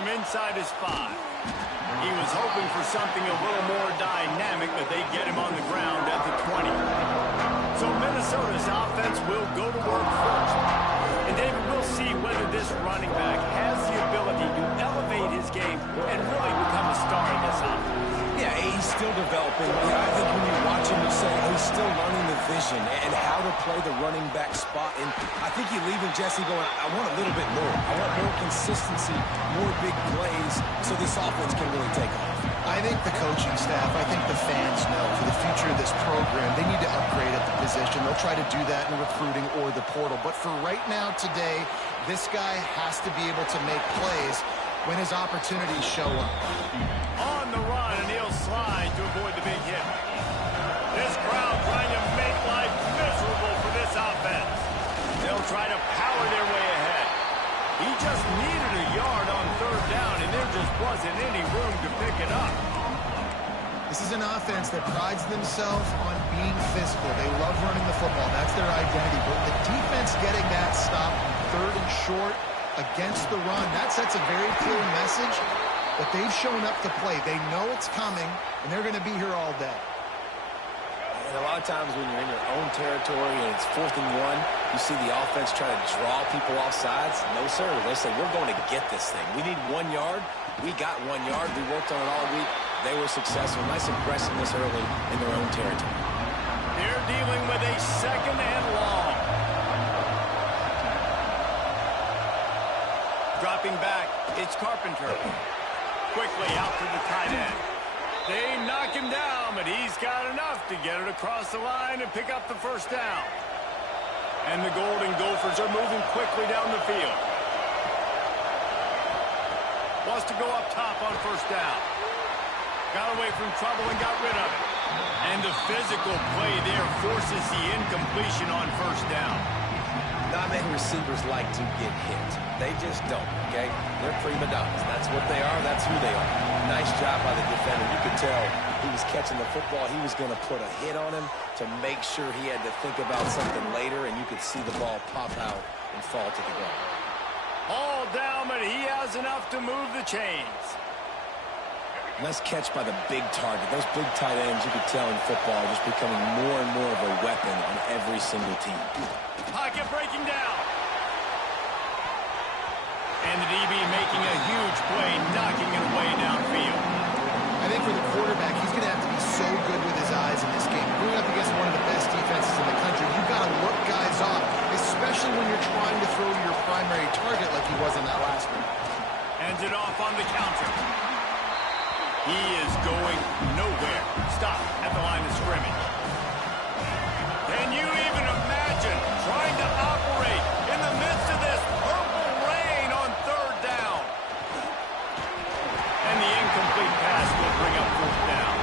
from inside his 5. He was hoping for something a little more dynamic, but they get him on the ground at the 20. So Minnesota's offense will go to work first. And David, we'll see whether this running back has the ability to elevate his game and really become a star in this offense. Yeah, he's still developing. I think when you watch him, you say he's still learning the vision and how to play the running back spot. And I think you're leaving Jesse going, I want a little bit more. I want more consistency, more big plays, so this offense can really take off. I think the coaching staff, I think the fans know for the future of this program, they need to upgrade at the position. They'll try to do that in recruiting or the portal. But for right now, today, this guy has to be able to make plays when his opportunities show up. On the run, and he'll slide to avoid the big hit. This crowd trying to make life miserable for this offense. They'll try to power their way ahead. He just needed a yard on 3rd down, and there just wasn't any room to pick it up. This is an offense that prides themselves on being physical. They love running the football. That's their identity. But the defense getting that stop on 3rd and short against the run, that sets a very clear message that they've shown up to play. They know it's coming, and they're going to be here all day. And a lot of times when you're in your own territory and it's 4th and 1, you see the offense try to draw people off sides. No, sir. They say, we're going to get this thing. We need 1 yard. We got 1 yard. We worked on it all week. They were successful. Nice aggressiveness early in their own territory. They're dealing with a 2nd and long. Dropping back, it's Carpenter. Quickly out to the tight end. They knock him down, but he's got enough to get it across the line and pick up the 1st down. And the Golden Gophers are moving quickly down the field. Wants to go up top on 1st down. Got away from trouble and got rid of it. And the physical play there forces the incompletion on 1st down. Not many receivers like to get hit. They just don't, okay? They're prima donnas. That's what they are. That's who they are. Nice job by the defender. You could tell he was catching the football. He was going to put a hit on him to make sure he had to think about something later, and you could see the ball pop out and fall to the ground. All down, but he has enough to move the chains. Nice catch by the big target. Those big tight ends, you could tell in football, are just becoming more and more of a weapon on every single team. Pocket breaking down. And the DB making a huge play, knocking it away downfield. I think for the quarterback, he's going to have to be so good with his eyes in this game. Going up against one of the best defenses in the country, you've got to look guys off, especially when you're trying to throw to your primary target like he was in that last one. Hands it off on the counter. He is going nowhere. Stop at the line of scrimmage. Can you even imagine trying to operate in the midst of this purple rain on 3rd down? And the incomplete pass will bring up 4th down.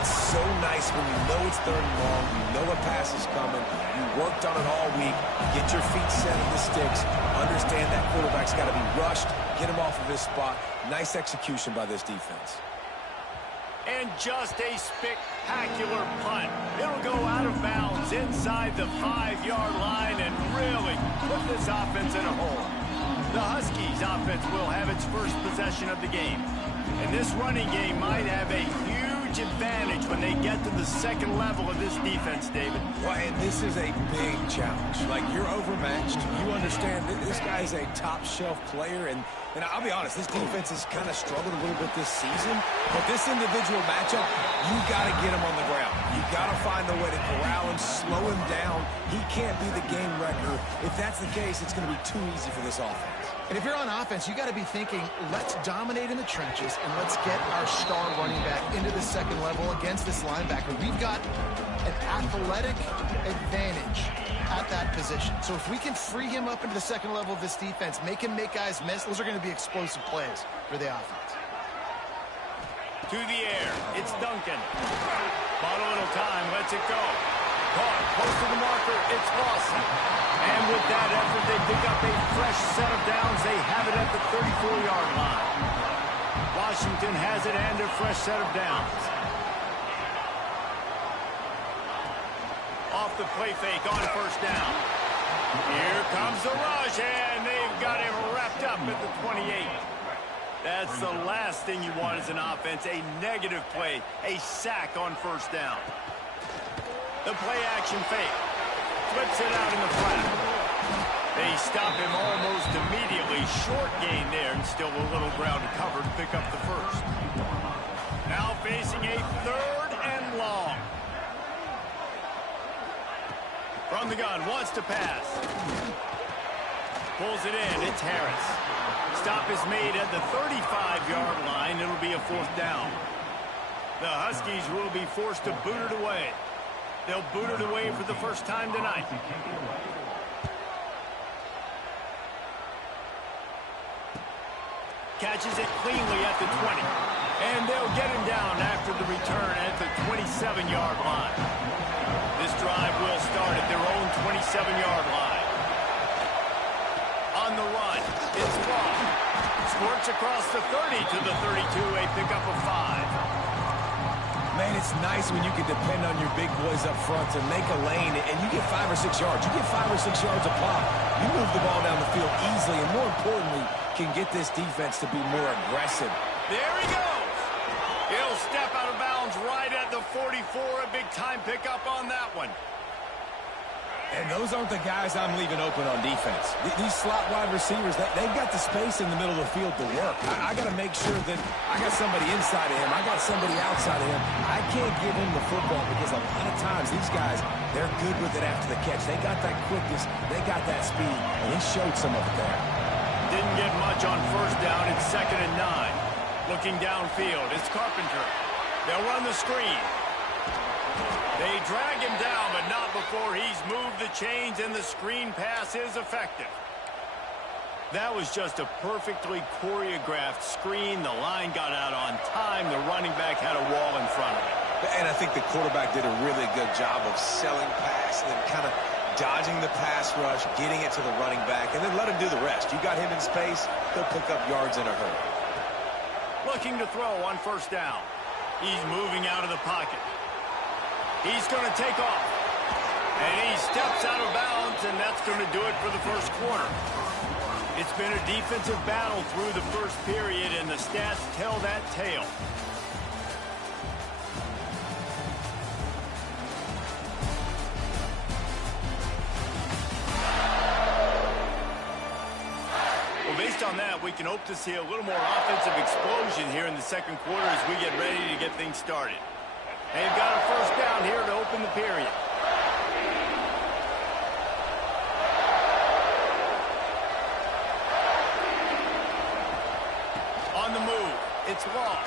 It's so nice when you know it's 3rd and long, you know a pass is coming, you worked on it all week, get your feet set in the sticks, understand that quarterback's got to be rushed, get him off of his spot. Nice execution by this defense. And just a spectacular punt. It'll go out of bounds inside the 5-yard line and really put this offense in a hole. The Huskies offense will have its first possession of the game. And this running game might have a huge advantage when they get to the 2nd level of this defense, David. Well, and this is a big challenge. Like, you're overmatched. You understand that this guy's a top-shelf player, and I'll be honest, this defense has kind of struggled a little bit this season. But this individual matchup, you got to get him on the ground. You got to find a way to corral him, slow him down. He can't be the game wrecker. If that's the case, it's going to be too easy for this offense. And if you're on offense, you got to be thinking, let's dominate in the trenches and let's get our star running back into the 2nd level against this linebacker. We've got an athletic advantage at that position. So if we can free him up into the 2nd level of this defense, make him make guys miss, those are going to be explosive plays for the offense. To the air, it's Duncan. Bought a little time, lets it go. Caught, close to the marker, it's Lawson. And with that effort, they pick up a fresh set of downs. They have it at the 34-yard line. Washington has it and a fresh set of downs. Off the play fake on 1st down. Here comes the rush, and they've got him wrapped up at the 28. That's the last thing you want as an offense, a negative play, a sack on first down. The play action fake. Flips it out in the flat. They stop him almost immediately. Short gain there, and still a little ground to cover to pick up the first. Now facing a 3rd and long. From the gun, wants to pass. Pulls it in, it's Harris. Stop is made at the 35-yard line. It'll be a 4th down. The Huskies will be forced to boot it away. They'll boot it away for the first time tonight. Catches it cleanly at the 20. And they'll get him down after the return at the 27-yard line. This drive will start at their own 27-yard line. On the run, it's long. Squirts across the 30 to the 32, a pickup of 5. Man, it's nice when you can depend on your big boys up front to make a lane, and you get 5 or 6 yards. You get 5 or 6 yards a pop. You move the ball down the field easily, and more importantly, can get this defense to be more aggressive. There he goes. He'll step out of bounds right at the 44. A big-time pickup on that one. And those aren't the guys I'm leaving open on defense. These slot wide receivers, they've got the space in the middle of the field to work. I got to make sure that I got somebody inside of him. I got somebody outside of him. I can't give him the football because a lot of times these guys, they're good with it after the catch. They got that quickness. They got that speed. And he showed some of it there. Didn't get much on first down. It's 2nd and 9. Looking downfield, it's Carpenter. They'll run the screen. They drag him down, but not before he's moved the chains, and the screen pass is effective. That was just a perfectly choreographed screen. The line got out on time. The running back had a wall in front of him. And I think the quarterback did a really good job of selling pass and then kind of dodging the pass rush, getting it to the running back, and then let him do the rest. You got him in space, he'll pick up yards in a hurry. Looking to throw on first down. He's moving out of the pocket. He's going to take off. And he steps out of bounds, and that's going to do it for the first quarter. It's been a defensive battle through the first period, and the stats tell that tale. Well, based on that, we can hope to see a little more offensive explosion here in the second quarter as we get ready to get things started. They've got a first down here to open the period. On the move, it's Law.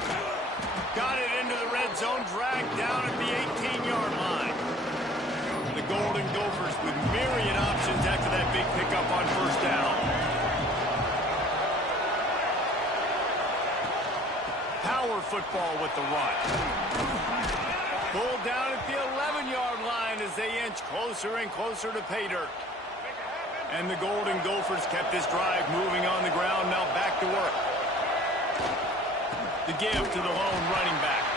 Got it into the red zone, dragged down at the 18-yard line. The Golden Gophers with myriad options after that big pickup on first down. Power football with the run. Pulled down at the 11-yard line as they inch closer and closer to pay dirt. And the Golden Gophers kept this drive moving on the ground. Now back to work. The give to the lone running back.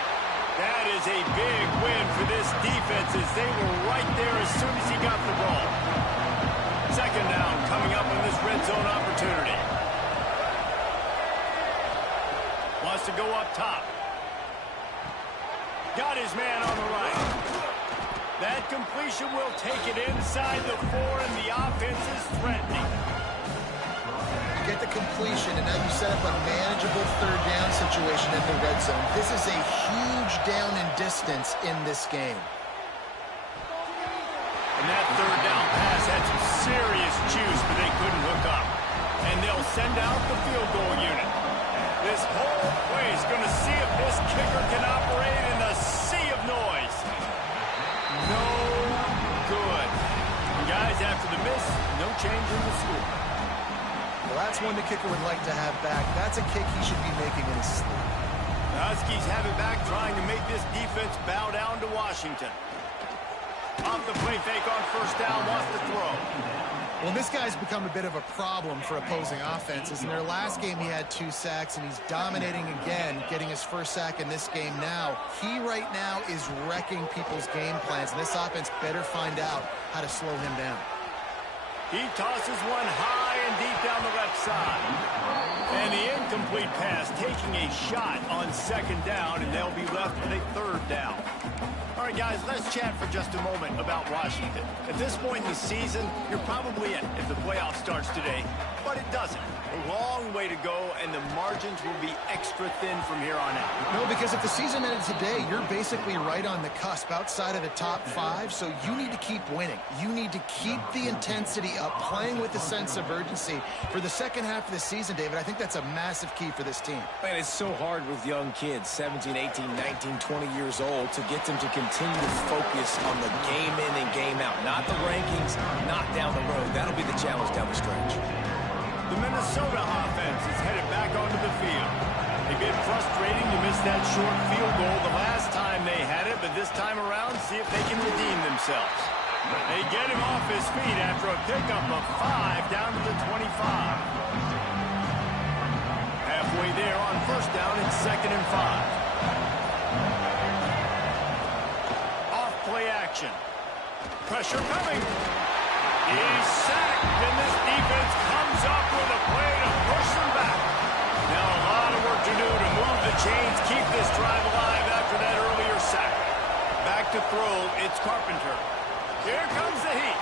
That is a big win for this defense as they were right there as soon as he got the ball. 2nd down coming up on this red zone opportunity. Wants to go up top. Got his man on the right. That completion will take it inside the 4, and the offense is threatening. You get the completion, and now you set up a manageable 3rd down situation in the red zone. This is a huge down in distance in this game. And that 3rd down pass had some serious juice, but they couldn't hook up. And they'll send out the field goal unit. This whole place going to see if this kicker can operate in a sea of noise. No good. Guys, after the miss, no change in the score. Well, that's one the kicker would like to have back. That's a kick he should be making in his sleep. The Huskies have it back, trying to make this defense bow down to Washington. Off the play fake on first down, wants to throw. Well, this guy's become a bit of a problem for opposing offenses. In their last game, he had 2 sacks, and he's dominating again, getting his first sack in this game now. He right now is wrecking people's game plans, and this offense better find out how to slow him down. He tosses one high and deep down the left side. And the incomplete pass taking a shot on second down, and they'll be left with a third down. All right, guys, let's chat for just a moment about Washington. At this point in the season, you're probably in if the playoff starts today, but it doesn't. A long way to go, and the margins will be extra thin from here on out. No, because if the season ended today, you're basically right on the cusp outside of the top 5, so you need to keep winning. You need to keep the intensity up, playing with a sense of urgency. For the second half of the season, David, I think that's a massive key for this team. Man, it's so hard with young kids, 17, 18, 19, 20 years old, to get them to continue to focus on the game in and game out. Not the rankings, not down the road. That'll be the challenge down the stretch. The Minnesota offense is headed back onto the field. They've been frustrating to miss that short field goal the last time they had it, but this time around, see if they can redeem themselves. They get him off his feet after a pickup of 5 down to the 25. Halfway there on first down, it's 2nd and 5. Off play action. Pressure coming. He's sacked, and this defense comes up with a play to push them back. Now a lot of work to do to move the chains, keep this drive alive after that earlier sack. Back to throw, it's Carpenter. Here comes the heat.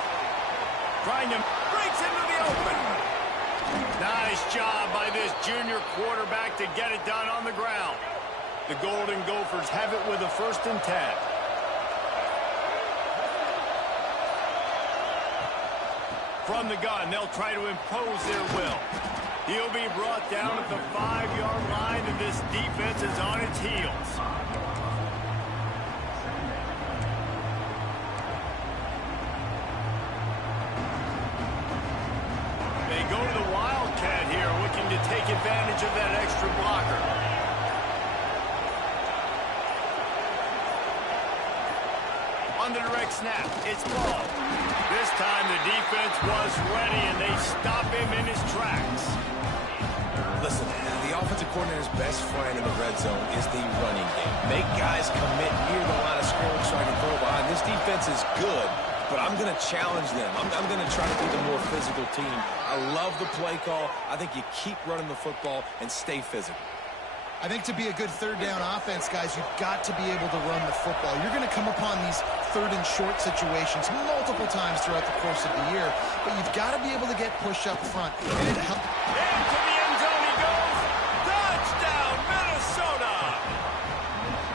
Trying to breaks into the open. Nice job by this junior quarterback to get it done on the ground. The Golden Gophers have it with a 1st and 10. From the gun, they'll try to impose their will. He'll be brought down at the 5-yard line, and this defense is on its heels. They go to the Wildcat here, looking to take advantage of that extra blocker. On the direct snap, it's Ball. This time the defense was ready, and they stop him in his tracks. Listen, the offensive coordinator's best friend in the red zone is the running game. Make guys commit near the line of scrimmage so I can throw behind. This defense is good, but I'm going to challenge them. I'm going to try to be the more physical team. I love the play call. I think you keep running the football and stay physical. I think to be a good third down offense, guys, you've got to be able to run the football. You're going to come upon these 3rd and short situations multiple times throughout the course of the year, but you've got to be able to get push up front. And it helps. Into the end zone he goes. Touchdown, Minnesota!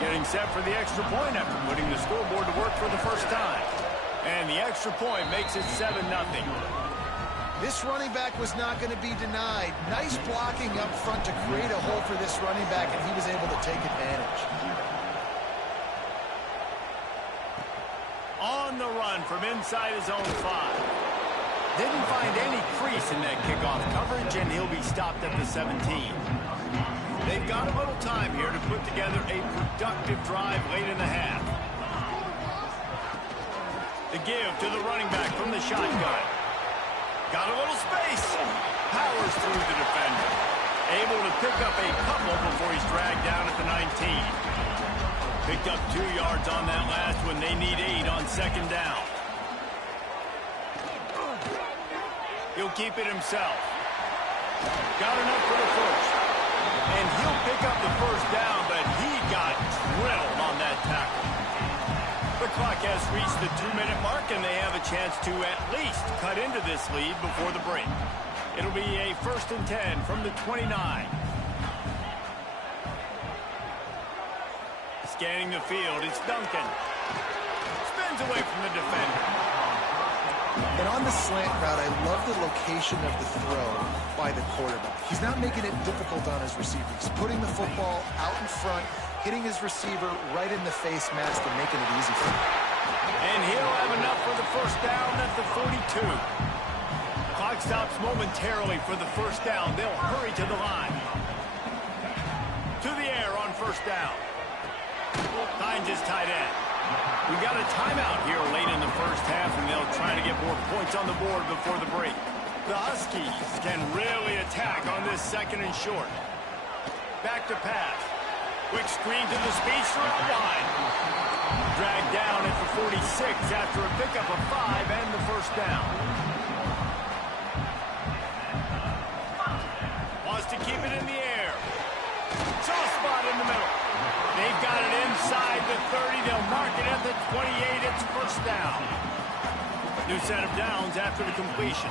Getting set for the extra point after putting the scoreboard to work for the first time. And the extra point makes it 7-0. This running back was not going to be denied. Nice blocking up front to create a hole for this running back, and he was able to take advantage. On the run from inside his own 5. Didn't find any crease in that kickoff coverage, and he'll be stopped at the 17. They've got a little time here to put together a productive drive late in the half. The give to the running back from the shotgun. Got a little space. Powers through the defender. Able to pick up a couple before he's dragged down at the 19. Picked up 2 yards on that last one. They need 8 on second down. He'll keep it himself. Got enough for the first. And he'll pick up the first down, but he got drilled on that tackle. The clock has reached the 2-minute mark, and they have a chance to at least cut into this lead before the break. It'll be a 1st and 10 from the 29. Scanning the field, it's Duncan. Spins away from the defender. And on the slant route, I love the location of the throw by the quarterback. He's not making it difficult on his receiver. He's putting the football out in front, hitting his receiver right in the face mask and making it easy for him. And he'll have enough for the first down at the 42. Clock stops momentarily for the first down. They'll hurry to the line. To the air on first down. Finds his tight end. We got a timeout here late in the first half, and they'll try to get more points on the board before the break. The Huskies can really attack on this 2nd and short. Back to pass. Quick screen to the speedster out wide. Dragged down at the 46 after a pickup of 5 and the first down. Wants to to keep it in the air. Soft spot in the middle. They've got it inside the 30. They'll mark it at the 28. It's first down. New set of downs after the completion.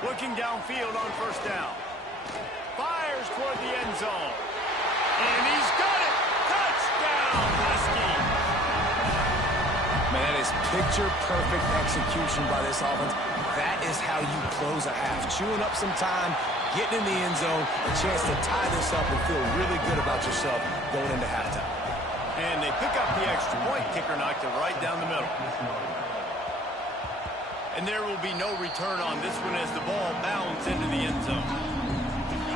Looking downfield on first down. Fires toward the end zone. And he's got it. Touchdown, Husky. Man, that is picture-perfect execution by this offense. That is how you close a half. Chewing up some time, getting in the end zone, a chance to tie this up and feel really good about yourself going into halftime. And they pick up the extra point. Kicker knocked it right down the middle. And there will be no return on this one as the ball bounds into the end zone.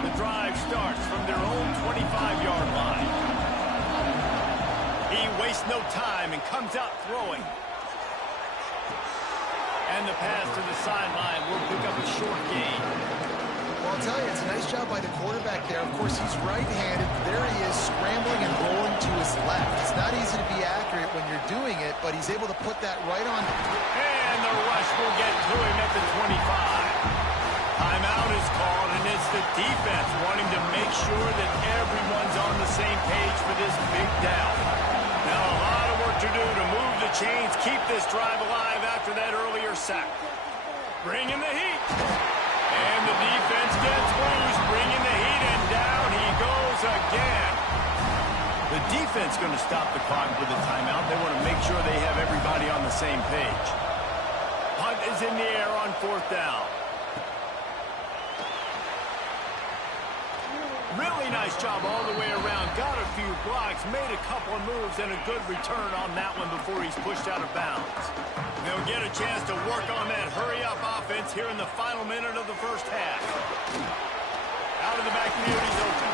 The drive starts from their own 25-yard line. He wastes no time and comes out throwing. And the pass to the sideline will pick up a short gain. Well, I'll tell you, it's a nice job by the quarterback there. Of course, he's right-handed. There he is, scrambling and rolling to his left. It's not easy to be accurate when you're doing it, but he's able to put that right on. And the rush will get to him at the 25. Timeout is called, and it's the defense wanting to make sure that everyone's on the same page for this big down. Now a lot of work to do to move the chains, keep this drive alive after that earlier sack. Bringing the heat. And the defense gets loose, bringing the heat, and down he goes again. The defense going to stop the clock with a timeout. They want to make sure they have everybody on the same page. Punt is in the air on fourth down. Really nice job all the way around. Got a few blocks, made a couple of moves, and a good return on that one before he's pushed out of bounds. They'll get a chance to work on that hurry-up offense here in the final minute of the first half. Out of the backfield, he's open.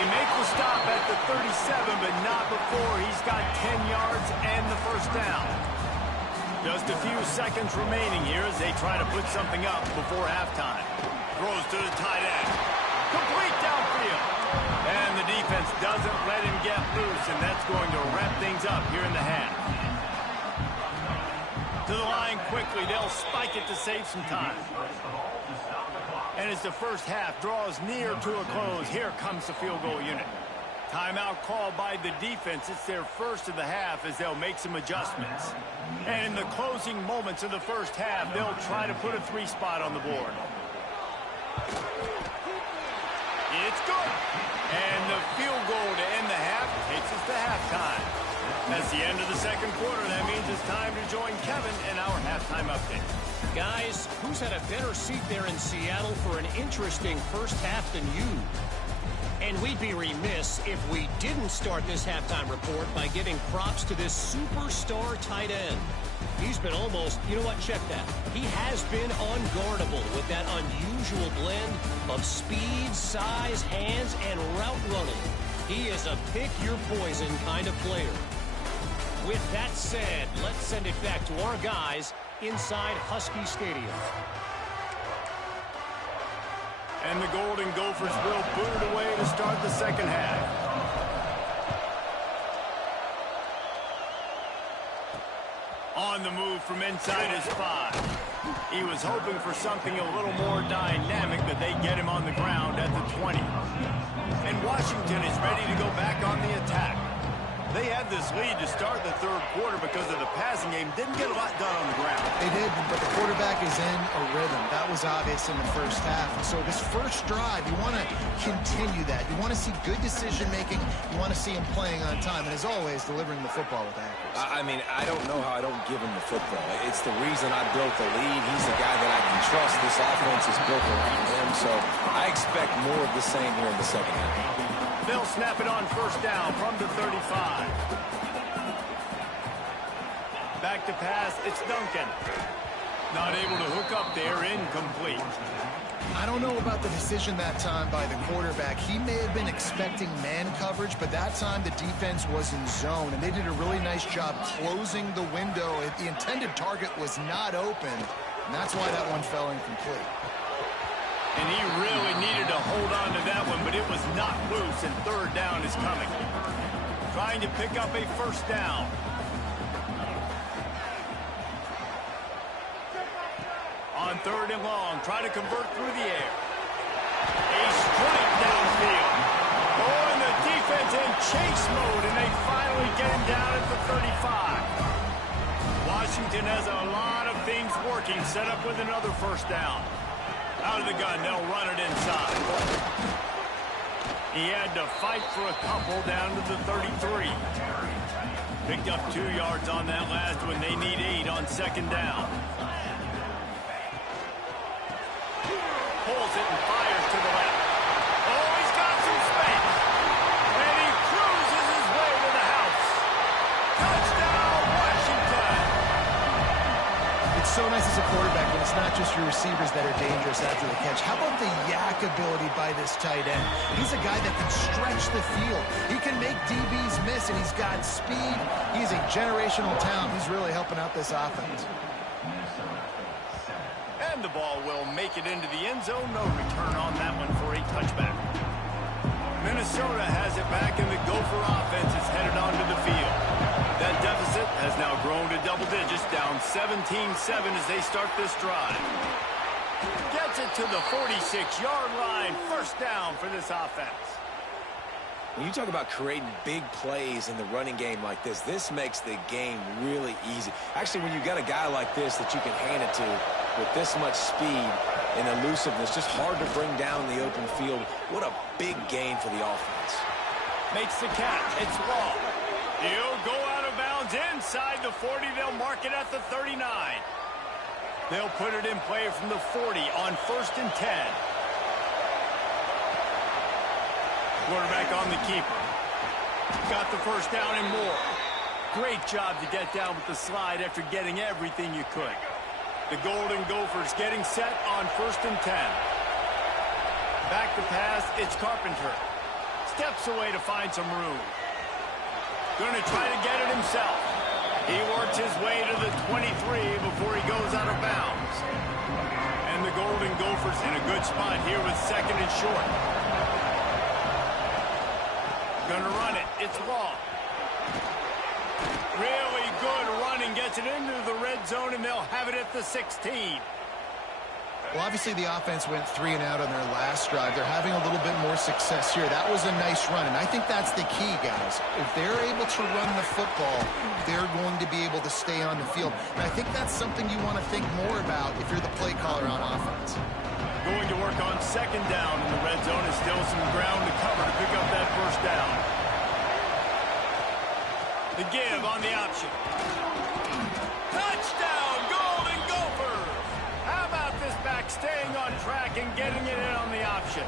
They make the stop at the 37, but not before he's got 10 yards and the first down. Just a few seconds remaining here as they try to put something up before halftime. Throws to the tight end. Complete downfield. And the defense doesn't let him get loose, and that's going to wrap things up here in the half. To the line quickly. They'll spike it to save some time. And as the first half draws near to a close, here comes the field goal unit. Timeout called by the defense. It's their first of the half as they'll make some adjustments. And in the closing moments of the first half, they'll try to put a three spot on the board. It's good. And the field goal to end the half takes us to halftime. That's the end of the second quarter. That means it's time to join Kevin in our halftime update. Guys, who's had a better seat there in Seattle for an interesting first half than you? And we'd be remiss if we didn't start this halftime report by giving props to this superstar tight end. He's been almost, you know what, check that. He has been unguardable with that unusual blend of speed, size, hands, and route running. He is a pick-your-poison kind of player. With that said, let's send it back to our guys inside Husky Stadium. And the Golden Gophers will boot it away to start the second half. On the move from inside his 5. He was hoping for something a little more dynamic, but they get him on the ground at the 20. And Washington is ready to go back on the attack. They had this lead to start the third quarter because of the passing game. Didn't get a lot done on the ground. They did, but the quarterback is in a rhythm. That was obvious in the first half. And so this first drive, you want to continue that. You want to see good decision-making. You want to see him playing on time. And as always, delivering the football with accuracy. I mean, I don't know how I don't give him the football. It's the reason I built the lead. He's a guy that I can trust. This offense is built around him. So I expect more of the same here in the second half. They'll snap it on first down from the 35. Back to pass, it's Duncan. Not able to hook up there, incomplete. I don't know about the decision that time by the quarterback. He may have been expecting man coverage, but that time the defense was in zone, and they did a really nice job closing the window. The intended target was not open, and that's why that one fell incomplete. And he really needed to hold on to that one, but it was not loose, and third down is coming. Trying to pick up a first down. On third and long, try to convert through the air. A strike downfield. Oh, and the defense in chase mode, and they finally get him down at the 35. Washington has a lot of things working, set up with another first down. Out of the gun, they'll run it inside. He had to fight for a couple down to the 33. Picked up 2 yards on that last one. They need 8 on second down. Pulls it and fires to the left. Oh, he's got some space. And he cruises his way to the house. Touchdown, Washington. It's so nice as a quarterback when it's not just your receivers that are dangerous after the catch. How about the yak ability by this tight end? He's a guy that can stretch the field. He can make DBs miss, and he's got speed. He's a generational talent. He's really helping out this offense. And the ball will make it into the end zone. No return on that one for a touchback. Minnesota has it back, and the Gopher offense is headed onto the field. That deficit has now grown to double digits, down 17-7 as they start this drive. Gets it to the 46-yard line. First down for this offense. When you talk about creating big plays in the running game like this, this makes the game really easy. Actually, when you got a guy like this that you can hand it to with this much speed and elusiveness, just hard to bring down the open field. What a big gain for the offense. Makes the catch. It's Law. He'll go out of bounds inside the 40. They'll mark it at the 39. They'll put it in play from the 40 on 1st and 10. Quarterback on the keeper. Got the first down and more. Great job to get down with the slide after getting everything you could. The Golden Gophers getting set on 1st and 10. Back to pass, it's Carpenter. Steps away to find some room. Going to try to get it himself. He works his way to the 23 before he goes out of bounds. And the Golden Gophers in a good spot here with 2nd and short. Gonna run it. It's Law. Really good running. Gets it into the red zone, and they'll have it at the 16. Well, obviously the offense went 3 and out on their last drive. They're having a little bit more success here. That was a nice run, and I think that's the key, guys. If they're able to run the football, they're going to be able to stay on the field. And I think that's something you want to think more about if you're the play caller on offense. Going to work on 2nd down in the red zone. Is still some ground to cover to pick up that first down. The give on the option. Touchdown, Golden Gophers! How about this back staying on track and getting it in on the option?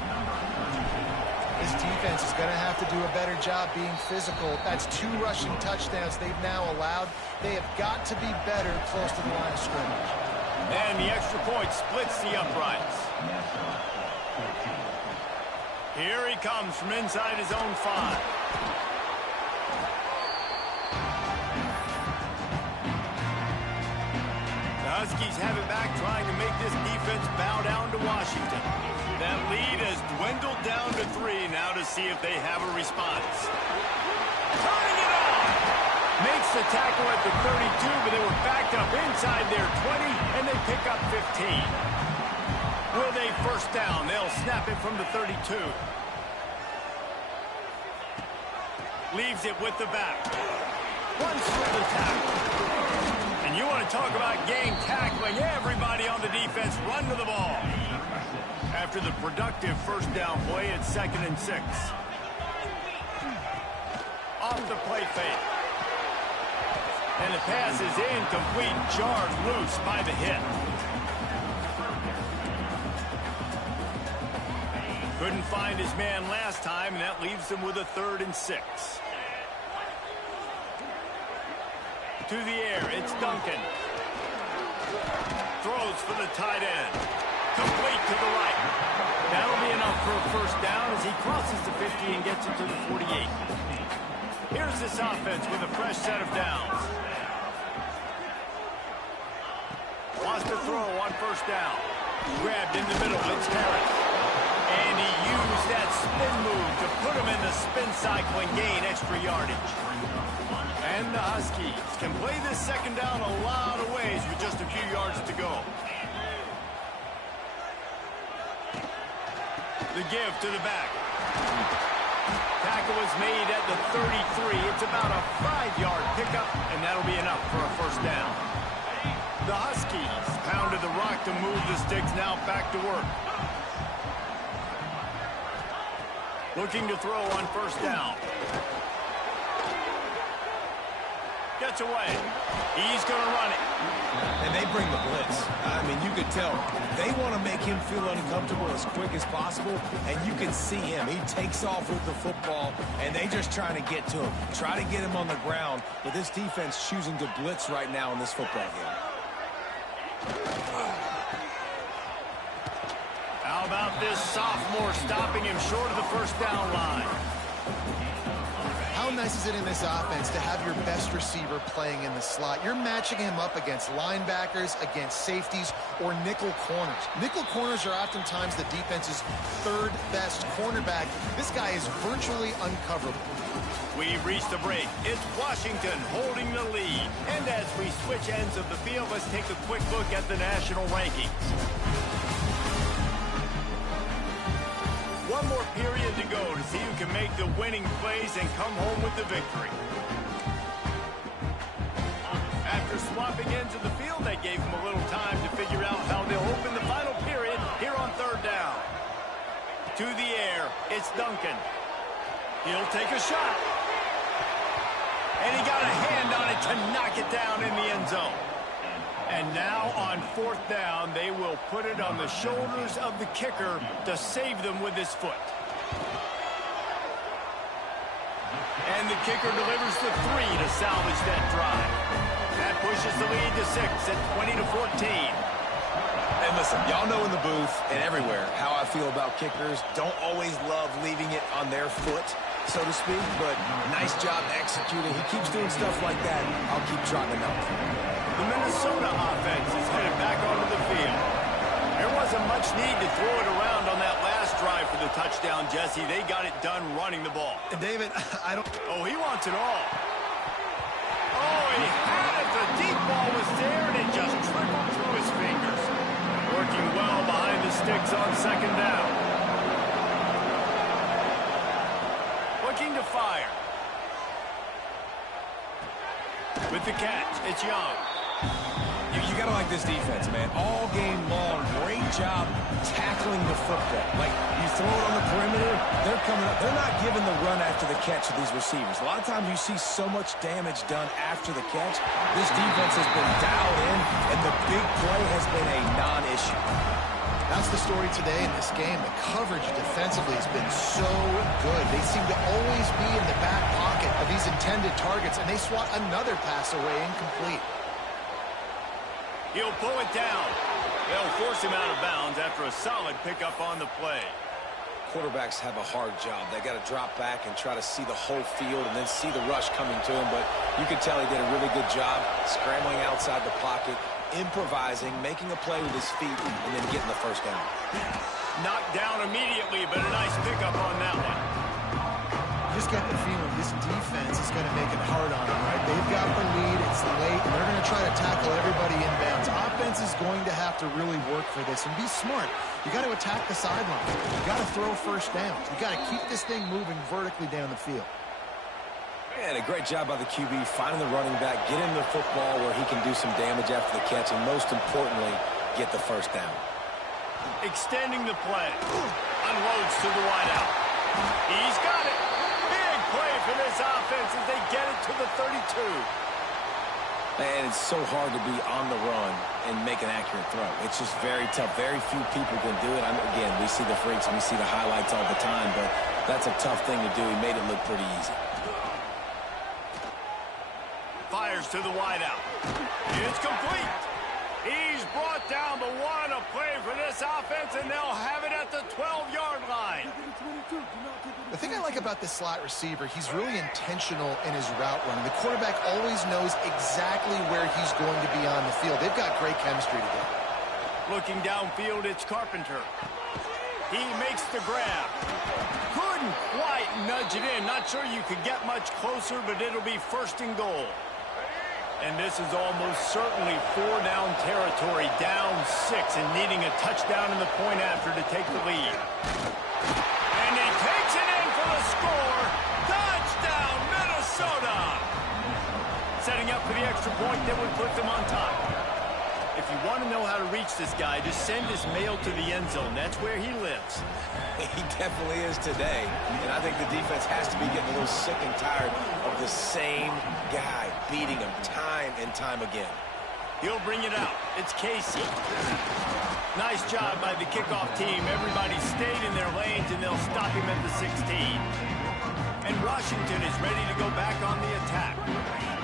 This defense is going to have to do a better job being physical. That's 2 rushing touchdowns they've now allowed. They have got to be better close to the line of scrimmage. And the extra point splits the uprights. Here he comes from inside his own 5. The Huskies have it back, trying to make this defense bow down to Washington. That lead has dwindled down to 3 now to see if they have a response. Turning it on! Makes the tackle at the 32, but they were backed up inside their 20, and they pick up 15. With a first down, they'll snap it from the 32. Leaves it with the back. Runs through the tackle. And you want to talk about gang tackling. Everybody on the defense run to the ball. After the productive first down play, it's 2nd and 6. Off the play fake. And the pass is incomplete, jarred loose by the hit. Couldn't find his man last time, and that leaves him with a 3rd and 6. To the air, it's Duncan. Throws for the tight end. Complete to the right. That'll be enough for a first down as he crosses the 50 and gets it to the 48. Here's this offense with a fresh set of downs. Wants to throw on first down. Grabbed in the middle, it's Harris. And he used that spin move to put him in the spin cycle and gain extra yardage. And the Huskies can play this second down a lot of ways with just a few yards to go. The give to the back. Tackle was made at the 33. It's about a 5-yard pickup, and that'll be enough for a first down. The Huskies pounded the rock to move the sticks, now back to work. Looking to throw on first down. Gets away. He's going to run it. And they bring the blitz. I mean, you could tell they want to make him feel uncomfortable as quick as possible, and you can see him. He takes off with the football, and they just trying to get to him, try to get him on the ground, but this defense choosing to blitz right now in this football game. How about this sophomore stopping him short of the first down line? How nice is it in this offense to have your best receiver playing in the slot? You're matching him up against linebackers, against safeties, or nickel corners. Nickel corners are oftentimes the defense's third best cornerback. This guy is virtually uncoverable. We've reached a break. It's Washington holding the lead. And as we switch ends of the field, let's take a quick look at the national rankings. One more period to go to see who can make the winning plays and come home with the victory. After swapping ends of the field, that gave them a little time to figure out how they'll open the final period here on third down. To the air, it's Duncan. He'll take a shot. And he got a hand on it to knock it down in the end zone. And now on fourth down, they will put it on the shoulders of the kicker to save them with his foot. And the kicker delivers the 3 to salvage that drive. That pushes the lead to 6 at 20-14. And listen, y'all know in the booth and everywhere how I feel about kickers. Don't always love leaving it on their foot, so to speak, but nice job executing. He keeps doing stuff like that. I'll keep trotting him out. The Minnesota offense is headed back onto the field. There wasn't much need to throw it around on that last drive for the touchdown, Jesse. They got it done running the ball. And David, I don't... Oh, he wants it all. Oh, he had it. The deep ball was there, and it just trickled through his fingers. Working well behind the sticks on second down. Looking to fire. With the catch, it's Young. You got to like this defense, man. All game long, great job tackling the football. Like, you throw it on the perimeter, they're coming up. They're not giving the run after the catch to these receivers. A lot of times you see so much damage done after the catch. This defense has been dialed in, and the big play has been a non-issue. That's the story today in this game. The coverage defensively has been so good. They seem to always be in the back pocket of these intended targets, and they swat another pass away incomplete. He'll pull it down. They'll force him out of bounds after a solid pickup on the play. Quarterbacks have a hard job. They got to drop back and try to see the whole field and then see the rush coming to him. But you can tell he did a really good job scrambling outside the pocket, improvising, making a play with his feet, and then getting the first down. Knocked down immediately, but a nice pickup on that one. You just get the feeling this defense is going to make it hard on them, right? They've got the lead, it's late, and they're going to try to tackle everybody inbounds. Offense is going to have to really work for this and be smart. You got to attack the sideline. You got to throw first downs. You got to keep this thing moving vertically down the field. And a great job by the QB, finding the running back, get him the football where he can do some damage after the catch, and most importantly, get the first down. Extending the play. Unloads to the wideout. He's got it. Big play for this offense as they get it to the 32. And it's so hard to be on the run and make an accurate throw. It's just very tough. Very few people can do it. Again, we see the freaks and we see the highlights all the time, but that's a tough thing to do. He made it look pretty easy. Fires to the wideout. It's complete. He's brought down the one, a play for this offense, and they'll have it at the 12-yard line. The thing I like about this slot receiver, he's really intentional in his route running. The quarterback always knows exactly where he's going to be on the field. They've got great chemistry together. Looking downfield, it's Carpenter. He makes the grab. Couldn't quite nudge it in. Not sure you could get much closer, but it'll be first and goal. And this is almost certainly four-down territory, down 6, and needing a touchdown in the point after to take the lead. extra point that would put them on top. If you want to know how to reach this guy, just send his mail to the end zone. That's where he lives. He definitely is today. And I think the defense has to be getting a little sick and tired of the same guy beating him time and time again. He'll bring it out. It's Casey. Nice job by the kickoff team. Everybody stayed in their lanes, and they'll stop him at the 16. And Washington is ready to go back on the attack.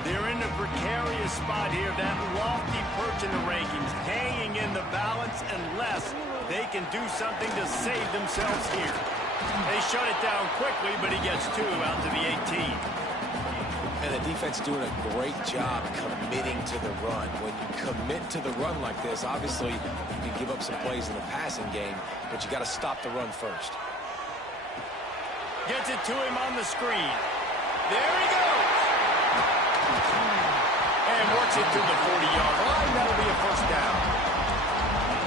They're in a precarious spot here, that lofty perch in the rankings, hanging in the balance unless they can do something to save themselves here. They shut it down quickly, but he gets 2 out to the 18. And the defense doing a great job committing to the run. When you commit to the run like this, obviously you can give up some plays in the passing game, but you got to stop the run first. Gets it to him on the screen. There he goes. And works it to the 40-yard line. That'll be a first down.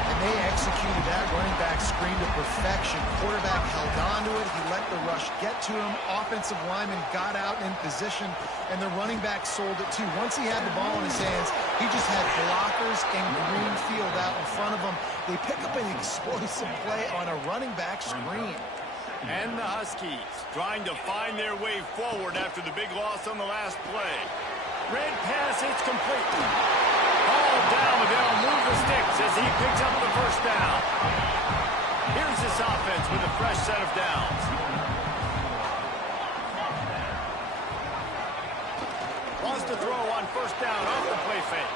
And they executed that running back screen to perfection. Quarterback held on to it. He let the rush get to him. Offensive lineman got out in position, and the running back sold it too. Once he had the ball in his hands, he just had blockers and green field out in front of him. They pick up an explosive play on a running back screen. And the Huskies trying to find their way forward after the big loss on the last play. Red pass, it's complete. Ball down, but they'll move the sticks as he picks up the first down. Here's this offense with a fresh set of downs. Wants to throw on first down off the play fake.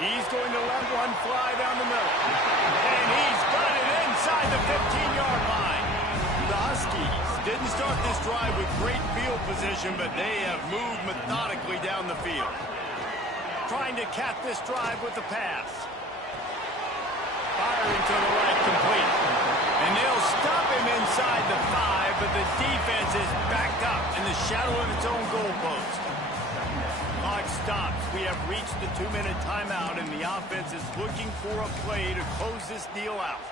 He's going to let one fly down the middle. And he's got it inside the 15-yard line. The Huskies didn't start this drive with great field position, but they have moved methodically down the field. Trying to cap this drive with the pass. Firing to the right, complete. And they'll stop him inside the 5, but the defense is backed up in the shadow of its own goalpost. Clock stops. We have reached the 2-minute timeout, and the offense is looking for a play to close this deal out.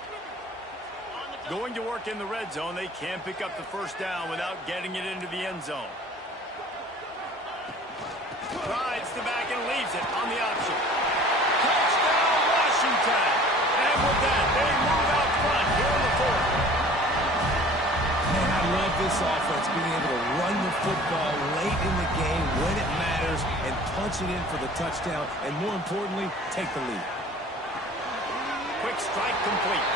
Going to work in the red zone. They can't pick up the first down without getting it into the end zone. Rides the back and leaves it on the option. Touchdown, Washington! And with that, they move out front here in the 4th. Man, I love this offense, being able to run the football late in the game when it matters and punch it in for the touchdown, and more importantly, take the lead. Quick strike complete.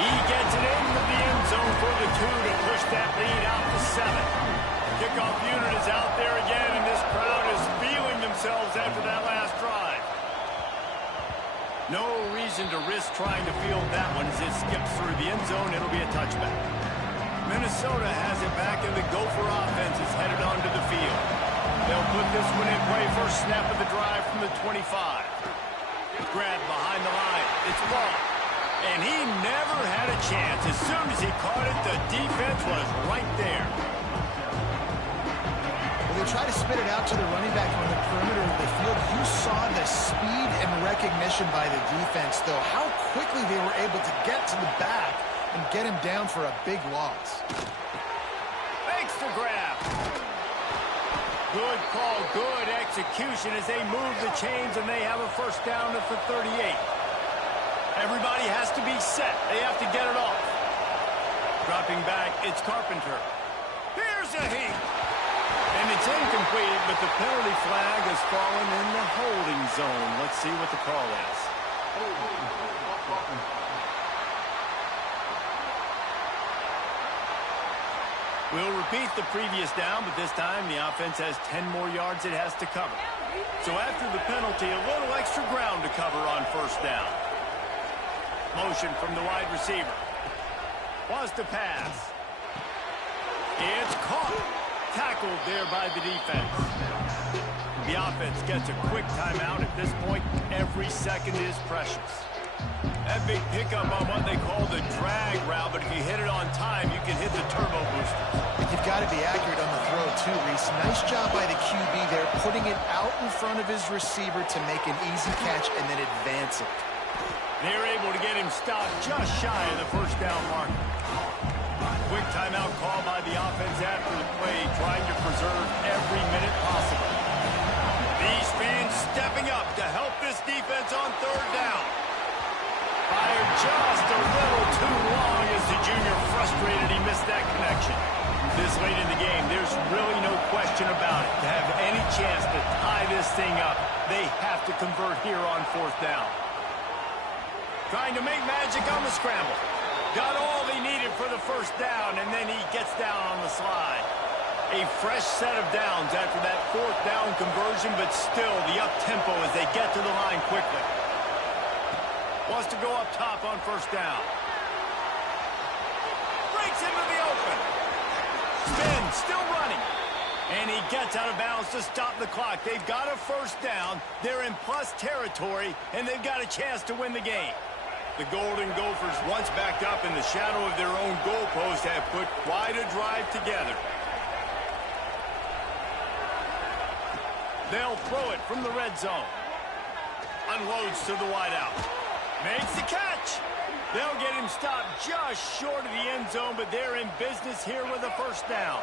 He gets it into the end zone for the 2 to push that lead out to 7. Kickoff unit is out there again, and this crowd is feeling themselves after that last drive. No reason to risk trying to field that one as it skips through the end zone. It'll be a touchback. Minnesota has it back, and the Gopher offense is headed onto the field. They'll put this one in play first snap of the drive from the 25. Grab behind the line. It's ball. And he never had a chance. As soon as he caught it, the defense was right there. Well, they try to spit it out to the running back on the perimeter of the field. You saw the speed and recognition by the defense, though. How quickly they were able to get to the back and get him down for a big loss. Makes the grab. Good call, good execution as they move the chains, and they have a first down at the 38. Everybody has to be set. They have to get it off. Dropping back, it's Carpenter. Here's a heat. And it's incomplete, but the penalty flag has fallen in the holding zone. Let's see what the call is. We'll repeat the previous down, but this time the offense has 10 more yards it has to cover. So after the penalty, a little extra ground to cover on first down. Motion from the wide receiver. Wants to pass. It's caught. Tackled there by the defense. The offense gets a quick timeout. At this point, every second is precious. That big pickup on what they call the drag route, but if you hit it on time, you can hit the turbo boosters. And you've got to be accurate on the throw, too, Reese. Nice job by the QB there, putting it out in front of his receiver to make an easy catch and then advance it. They're able to get him stopped just shy of the first down mark. Quick timeout call by the offense after the play, trying to preserve every minute possible. These fans stepping up to help this defense on third down. Fired just a little too long as the junior frustrated he missed that connection. This late in the game, there's really no question about it. To have any chance to tie this thing up, they have to convert here on fourth down. Trying to make magic on the scramble. Got all he needed for the first down, and then he gets down on the slide. A fresh set of downs after that fourth down conversion, but still the up-tempo as they get to the line quickly. Wants to go up top on first down. Breaks into the open. Spin, still running. And he gets out of bounds to stop the clock. They've got a first down. They're in plus territory, and they've got a chance to win the game. The Golden Gophers, once backed up in the shadow of their own goalpost, have put quite a drive together. They'll throw it from the red zone. Unloads to the wideout. Makes the catch. They'll get him stopped just short of the end zone, but they're in business here with a first down.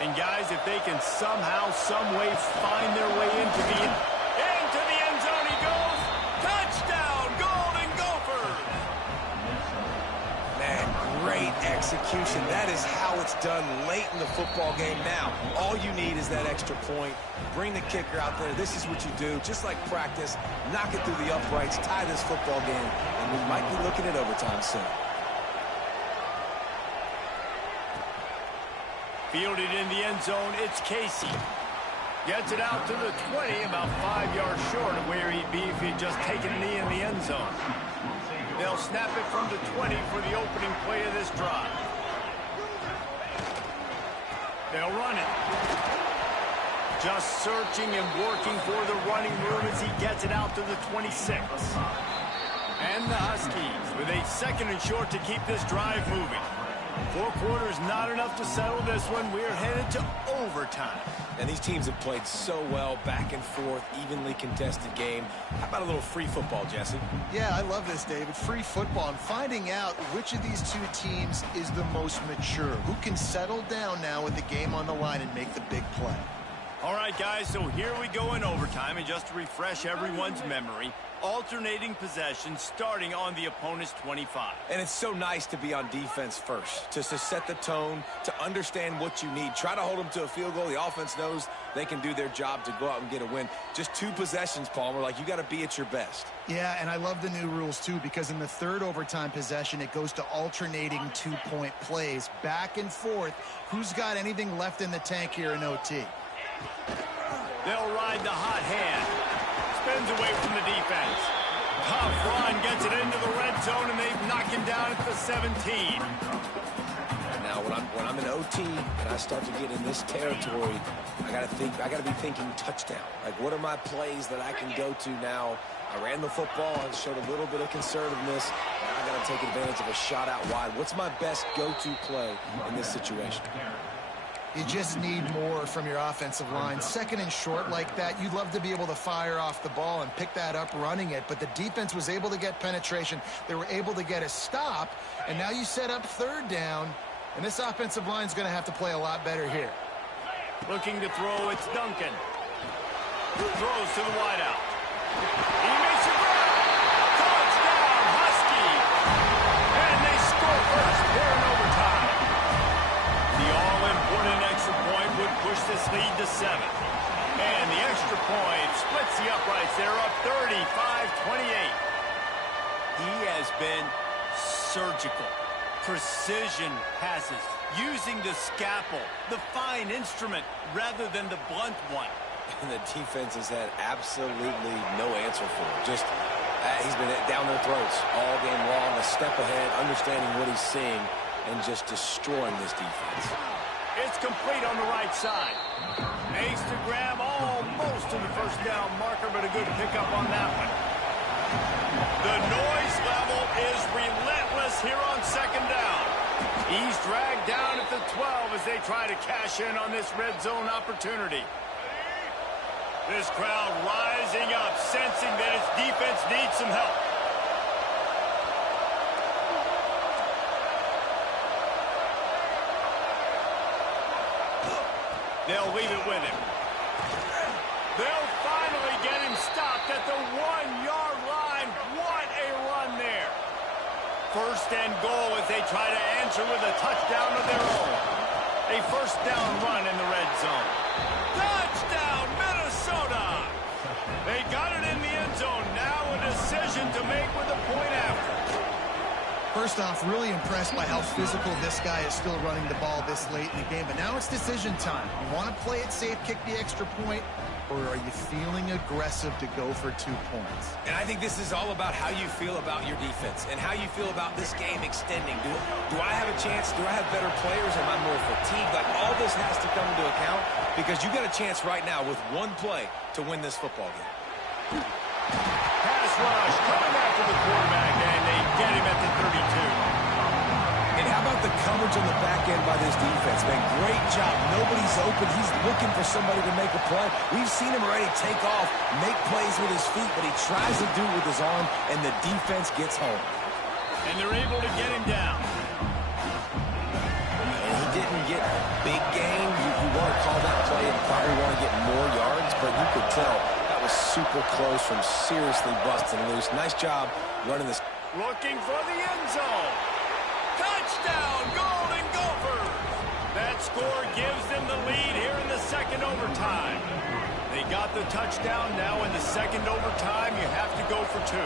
And guys, if they can somehow, some way find their way into the end zone he goes. Touchdown, Golden Gophers! Man, great execution. That is how it's done late in the football game. Now, all you need is that extra point. Bring the kicker out there. This is what you do. Just like practice, knock it through the uprights, tie this football game, and we might be looking at overtime soon. Fielded in the end zone, it's Casey. Gets it out to the 20, about 5 yards short of where he'd be if he'd just taken a knee in the end zone. They'll snap it from the 20 for the opening play of this drive. They'll run it. Just searching and working for the running room as he gets it out to the 26. And the Huskies with a second and short to keep this drive moving. 4 quarters, not enough to settle this one. We're headed to overtime. And these teams have played so well, back and forth, evenly contested game. How about a little free football, Jesse? Yeah, I love this, David. Free football and finding out which of these two teams is the most mature. Who can settle down now with the game on the line and make the big play. All right, guys, so here we go in overtime. And just to refresh everyone's memory, alternating possessions starting on the opponent's 25. And it's so nice to be on defense first, just to set the tone, to understand what you need. Try to hold them to a field goal. The offense knows they can do their job to go out and get a win. Just 2 possessions, Palmer, like you got to be at your best. Yeah, and I love the new rules, too, because in the third overtime possession, it goes to alternating 2-point plays, back and forth. Who's got anything left in the tank here in OT? They'll ride the hot hand. Spins away from the defense. Tough run, gets it into the red zone, and they've knocked him down at the 17. Now, when I'm in OT and I start to get in this territory, I got to be thinking touchdown. Like, what are my plays that I can go to now? I ran the football and showed a little bit of conservativeness. Now I got to take advantage of a shot out wide. What's my best go-to play in this situation? You just need more from your offensive line. Second and short like that, you'd love to be able to fire off the ball and pick that up running it, but the defense was able to get penetration. They were able to get a stop, and now you set up third down, and this offensive line is going to have to play a lot better here. Looking to throw, it's Duncan. Throws to the wideout. He makes a grab. Touchdown, Huskies. And they score first here in overtime. The all-important extra point would push this lead to 7. And the extra point splits the uprights. They're up 35-28. He has been surgical. Precision passes, using the scalpel, the fine instrument, rather than the blunt one. And the defense has had absolutely no answer for him. Just, he's been down their throats all game long, a step ahead, understanding what he's seeing, and just destroying this defense. It's complete on the right side. Makes the grab almost to the first down marker, but a good pickup on that one. The noise level is relentless here on second down. He's dragged down at the 12 as they try to cash in on this red zone opportunity. This crowd rising up, sensing that its defense needs some help. They'll leave it with him. They'll finally get him stopped at the 1-yard line. What a run there. First and goal as they try to answer with a touchdown of their own. A first down run in the red zone. Touchdown, Minnesota! They got it in the end zone. Now a decision to make with a point after. First off, really impressed by how physical this guy is still running the ball this late in the game. But now it's decision time. You want to play it safe, kick the extra point, or are you feeling aggressive to go for 2 points? And I think this is all about how you feel about your defense and how you feel about this game extending. Do I have a chance? Do I have better players? Am I more fatigued? Like, all this has to come into account because you got a chance right now with one play to win this football game. Pass rush coming after the quarterback, and they get him at the 32. And how about the coverage on the back end by this defense, man? Great job. Nobody's open. He's looking for somebody to make a play. We've seen him already take off, make plays with his feet, but he tries to do it with his arm, and the defense gets home. And they're able to get him down. And he didn't get big gain. You want to call that play and probably want to get more yards, but you could tell that was super close from seriously busting loose. Nice job running this. Looking for the end zone. Touchdown, Golden Gophers! That score gives them the lead here in the second overtime. They got the touchdown. Now in the second overtime, you have to go for 2.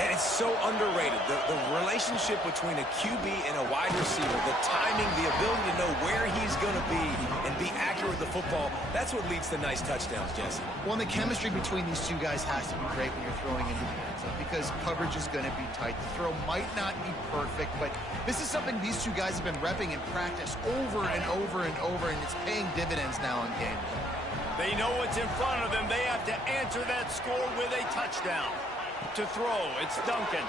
And it's so underrated. The relationship between a QB and a wide receiver, the timing, the ability to know where he's going to be and be accurate with the football, that's what leads to nice touchdowns, Jesse. Well, the chemistry between these two guys has to be great when you're throwing into the end zone because coverage is going to be tight. The throw might not be perfect, but this is something these two guys have been repping in practice over and over and over, and it's paying dividends now in game. They know what's in front of them. They have to answer that score with a touchdown. To throw, it's Duncan.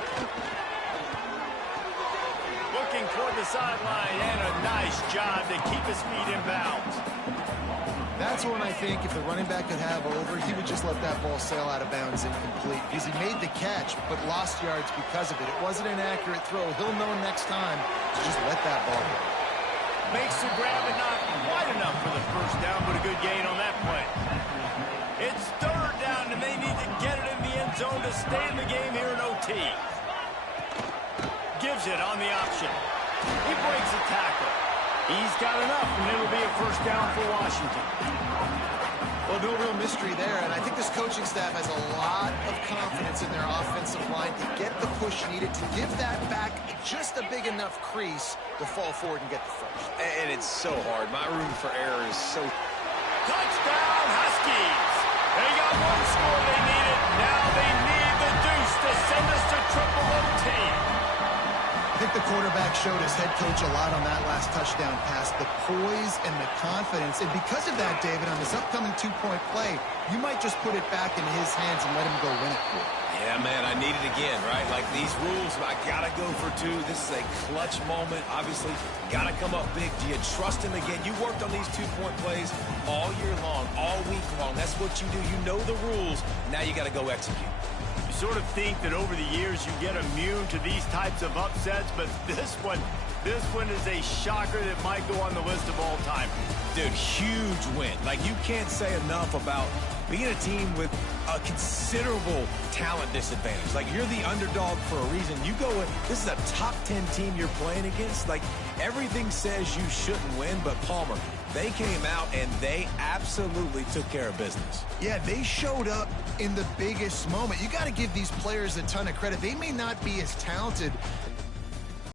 Looking toward the sideline, and a nice job to keep his feet in bounds. That's one I think if the running back could have over, he would just let that ball sail out of bounds incomplete because he made the catch but lost yards because of it. It wasn't an accurate throw. He'll know next time to just let that ball go. Makes the grab and not quite enough for the first down, but a good gain on that play. It's third down, and they need to get it in the end zone to stay in the game here in OT. Gives it on the option. He breaks a tackle. He's got enough, and it'll be a first down for Washington. Well, no real mystery there, and I think this coaching staff has a lot of confidence in their offensive line to get the push needed to give that back just a big enough crease to fall forward and get the first. And it's so hard. My room for error is so... Touchdown, Huskies! They got one score they needed. Now they need the deuce to send us to triple OT. I think the quarterback showed his head coach a lot on that last touchdown pass, the poise and the confidence. And because of that, David, on this upcoming 2-point play, you might just put it back into his hands and let him go win it for you. Yeah, man, I need it again, right? Like these rules, I got to go for 2. This is a clutch moment. Obviously, got to come up big. Do you trust him again? You worked on these 2-point plays all year long, all week long. That's what you do. You know the rules. Now you got to go execute. You sort of think that over the years you get immune to these types of upsets, but this one is a shocker that might go on the list of all time. Dude, huge win. Like, you can't say enough about being a team with a considerable talent disadvantage. Like, you're the underdog for a reason. You go in, this is a top 10 team you're playing against. Like, everything says you shouldn't win, but Palmer, they came out and they absolutely took care of business. Yeah, they showed up in the biggest moment. You got to give these players a ton of credit. They may not be as talented